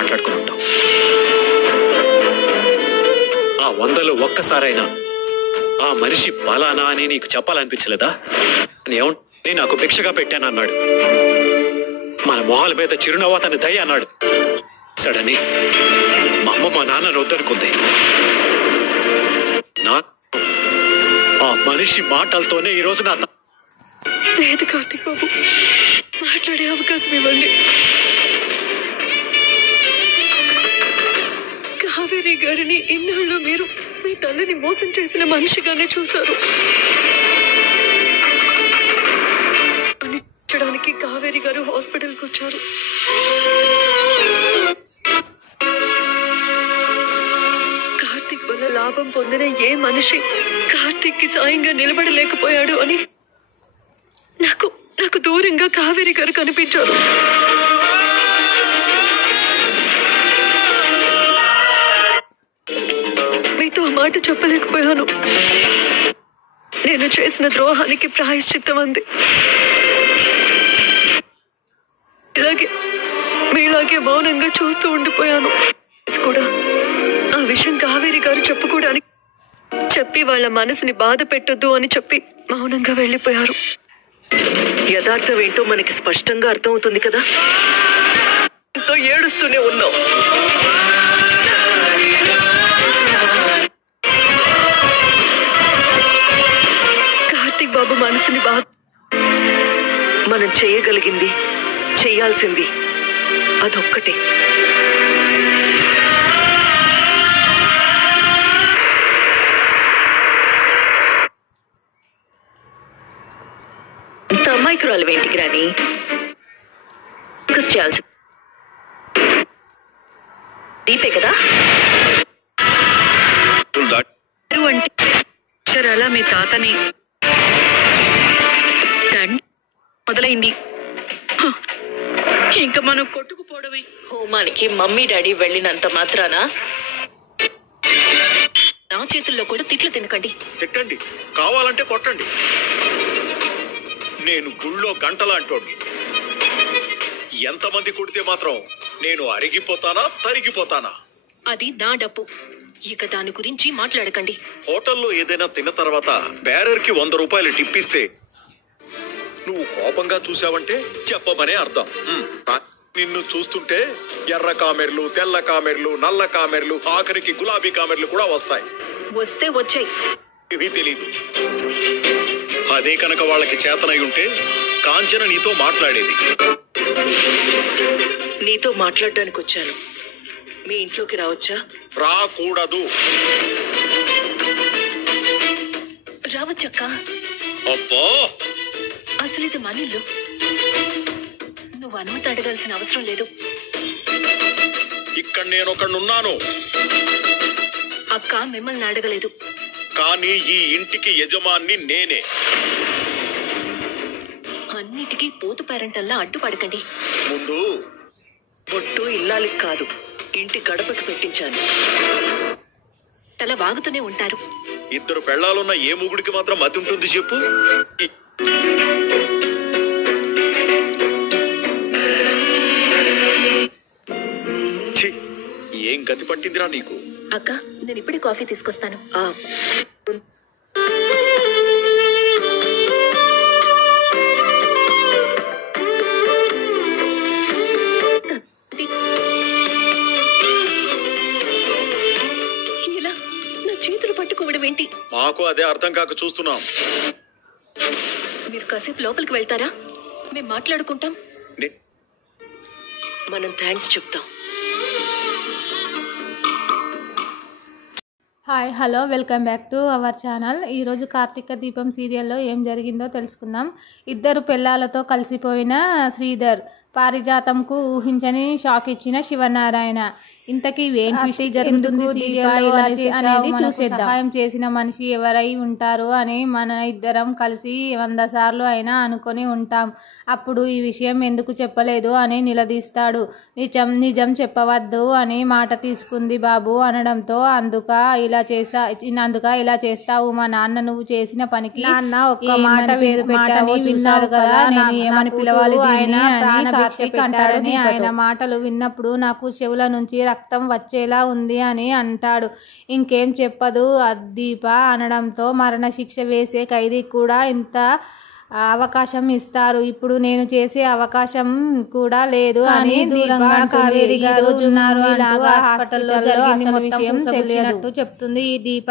మాట్లాడుకుని ఉంటాం. ఆ 100లో ఒక్కసారైనా ఆ మనిషి పలానా అని నీకు చెప్పాలనిపించలేదా? నేను నాకు భిక్షగా పెట్టానన్నాడు. మన మొహాల మీద చిరునవ్వు అతని దయ అన్నాడు. సడని మా అమ్మ మా నాన్నను వద్దనుకుంది. ఆ మనిషి మాటలతోనే ఈరోజు నా లేదు కార్తీక్ బాబు, మాట్లాడే అవకాశం ఇవ్వండి. కావేరి గారిని ఇన్నాళ్ళు మీరు మీ తల్లిని మోసం చేసిన మనిషిగానే చూశారు. అనిచ్చడానికి కావేరి గారు హాస్పిటల్కి వచ్చారు. కార్తీక్ వల్ల లాభం పొందిన ఏ మనిషి కార్తీక్ కి సాయంగా నిలబడలేకపోయాడు అని నాకు దూరంగా కావేరి గారు కనిపించారు. మీతో ఆ మాట చెప్పలేకపోయాను. నేను చేసిన ద్రోహానికి ప్రాయశ్చిత్తం అంది. మీలాగే మౌనంగా చూస్తూ ఉండిపోయాను కూడా. ఆ విషయం కావేరి గారు చెప్పుకోవడానికి చెప్పి వాళ్ళ మనసుని బాధ పెట్టొద్దు అని చెప్పి మౌనంగా వెళ్ళిపోయారు. యథార్థం ఏంటో మనకి స్పష్టంగా అర్థమవుతుంది కదా. ఎంతో ఏడుస్తూనే ఉన్నావు. కార్తీక్ బాబు మనసుని బాధ. మనం చేయగలిగింది, చేయాల్సింది అదొక్కటే. ఇంత అమాయకురాలు ఏంటికి రాని చేయాల్సి దీపే కదా. అంటే అలా మీ తాతని మొదలైంది. ఇంకా మనం కొట్టుకుపోవడమే. హోమానికి మమ్మీ డాడీ వెళ్ళినంత మాత్రాన నా చేతుల్లో కూడా తిట్లు తినకండి. తిట్టండి, కావాలంటే కొట్టండి. నేను గుళ్ళో గంటలాంటోడిని. ఎంతమంది కొడితే మాత్రం నేను అరిగిపోతానా తరిగిపోతానా? అది నా డబ్బు, ఇక దాని గురించి మాట్లాడకండి. హోటల్లో ఏదైనా తిన్న తర్వాత బ్యారర్కి 100 రూపాయలు టిప్ ఇస్తే నువ్వు కోపంగా చూసావంటే చెప్పమనే అర్థం. నిన్ను చూస్తుంటే ఎర్ర కామెర్లు, తెల్ల కామెర్లు, నల్ల కామెర్లు, ఆఖరికి గులాబీ కామెర్లు కూడా వస్తాయి. వస్తే వచ్చాయి, ఇవి తెలీదు. అదే కనుక వాళ్ళకి చేతనై ఉంటే కాంచన నీతో మాట్లాడేది. నీతో మాట్లాడడానికి వచ్చాను. మీ ఇంట్లోకి రావచ్చా? రాకూడదు. రావచ్చక్క. అబ్బా, అసలు ఇది మన ఇల్లు. నువ్వు అనుమతి అడగాల్సిన అవసరం లేదు. ఇక్కడ నేను ఒకడున్నాను. అక్క మిమ్మల్ని అడగలేదు. కానీ ఈ ఇంటికి యజమాన్ని నేనే. అన్నిటికీ పోతు పేరెంటల్లా అడ్డుపడకండి. ముందు బొట్టు ఇల్లాలికి కాదు, ఇంటి గడపకి పెట్టించాను. తల వాగుతూనే ఉంటారు. 2 పెళ్ళాలున్న ఏ మొగుడికి మాత్రం మతి ఉంటుంది చెప్పు? ఏం గతి పట్టిందిరా నీకు? అక్క, నేను ఇప్పుడే కాఫీ తీసుకొస్తాను. ఇలా నా చేతులు పట్టుకోవడం ఏంటి? మాకు అదే అర్థం కాక చూస్తున్నాం. మీరు కాసేపు లోపలికి వెళ్తారా? మేము మాట్లాడుకుంటాం. మనం థ్యాంక్స్ చెప్తాం. Hi, hello, welcome back to our channel. ఈరోజు కార్తీక దీపం సీరియల్లో ఏం జరిగిందో తెలుసుకుందాం. 2 పెళ్ళాలతో కలిసిపోయిన శ్రీధర్, పారిజాతంకు ఊహించని షాక్ ఇచ్చిన శివనారాయణ. ఇంతకీ ఏం ట్విస్ట్ జరుగుతుంది అనేది చూసేద్దాం. సహాయం చేసిన మనిషి ఎవరై ఉంటారు అని మన ఇద్దరం కలిసి 100 సార్లు అయినా అనుకొని ఉంటాం. అప్పుడు ఈ విషయం ఎందుకు చెప్పలేదు అని నిలదీస్తాడు. నిజం చెప్పవద్దు అని మాట తీసుకుంది బాబు అనడంతో అందుక ఇలా చేస్తావు మా నాన్న నువ్వు చేసిన పనికి నాన్న ఒక్క మాట వేరు పెట్టని విన్నారు కదా నేను ఏమని పిలవాలి అంటాడని ఆయన మాటలు విన్నప్పుడు నాకు చెవుల నుంచి రక్తం వచ్చేలా ఉంది అని అంటాడు. ఇంకేం చెప్పదు దీప అనడంతో మరణశిక్ష వేసే ఖైదీ కూడా ఇంత అవకాశం ఇస్తారు, ఇప్పుడు నేను చేసే అవకాశం కూడా లేదు అని దూరంగా కావేరి గారు ఉన్నారు. ఇలాగా హాస్పిటల్లో జరిగిన విషయం తెలియనట్టు చెప్తుంది ఈ దీప.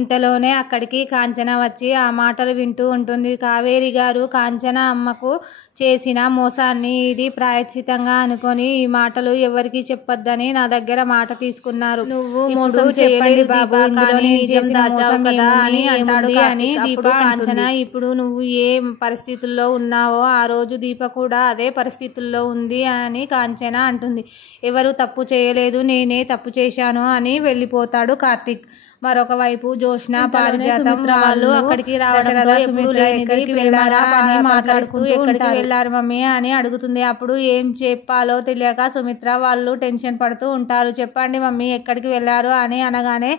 ఇంతలోనే అక్కడికి కాంచన వచ్చి ఆ మాటలు వింటూ ఉంటుంది. కావేరి గారు కాంచన అమ్మకు చేసిన మోసాన్ని ఇది ప్రాయశ్చితంగా అనుకొని ఈ మాటలు ఎవరికి చెప్పొద్దని నా దగ్గర మాట తీసుకున్నారు. నువ్వు మోసం చేయలేదు బాబు, కానీ నిజం దాచావు కదా అని అంటాడు అని దీప. కాంచన ఇప్పుడు నువ్వు ఏ పరిస్థితుల్లో ఉన్నావో ఆ రోజు దీప కూడా అదే పరిస్థితుల్లో ఉంది అని కాంచన అంటుంది. ఎవరు తప్పు చేయలేదు, నేనే తప్పు చేశాను అని వెళ్ళిపోతాడు కార్తీక్. మరొక వైపు జోష్న పారిజాతం వాళ్ళు అక్కడికి రావడంతో ఎక్కడికి వెళ్ళారా అని మాట్లాడుతూ ఎక్కడికి వెళ్ళారు మమ్మీ అని అడుగుతుంది. అప్పుడు ఏం చెప్పాలో తెలియక సుమిత్ర వాళ్ళు టెన్షన్ పడుతూ ఉంటారు. చెప్పండి మమ్మీ ఎక్కడికి వెళ్ళారు అని అనగానే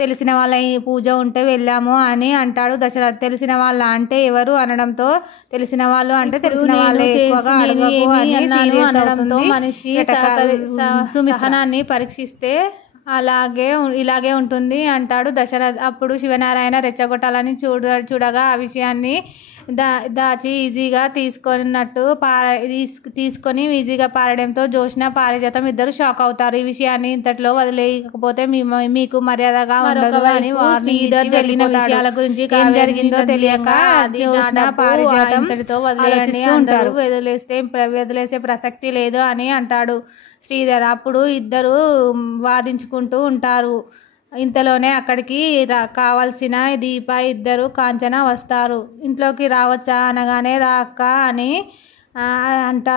తెలిసిన వాళ్ళ పూజ ఉంటే వెళ్ళాము అని అంటాడు దశరథ్. తెలిసిన వాళ్ళ అంటే ఎవరు అనడంతో తెలిసిన వాళ్ళు అంటే తెలిసిన వాళ్ళే ఎక్కువగా అడగకు అని సీరియస్ అనడంతో మనిషి సహనాన్ని పరీక్షిస్తే ఇలాగే ఉంటుంది అంటాడు దశరథ్. అప్పుడు శివనారాయణ రెచ్చగొట్టాలని చూడగా ఆ విషయాన్ని దాచి ఈజీగా తీసుకొని ఈజీగా పారడంతో జోష్న పారిజాతం ఇద్దరు షాక్ అవుతారు. ఈ విషయాన్ని ఇంతట్లో వదిలేయకపోతే మీకు మర్యాదగా ఉండదు అని శ్రీధర్ జరిగిన విషయాల గురించి ఏం జరిగిందో తెలియక జోష్న పారిజాతం ఇంతటితో వదిలేసే ప్రసక్తి లేదు అని అంటాడు శ్రీధర్. అప్పుడు ఇద్దరు వాదించుకుంటూ ఉంటారు. ఇంతలోనే అక్కడికి కావాల్సిన దీప ఇద్దరు కాంచన వస్తారు. ఇంట్లోకి రావచ్చా అనగానే రా అక్క అని అంటూ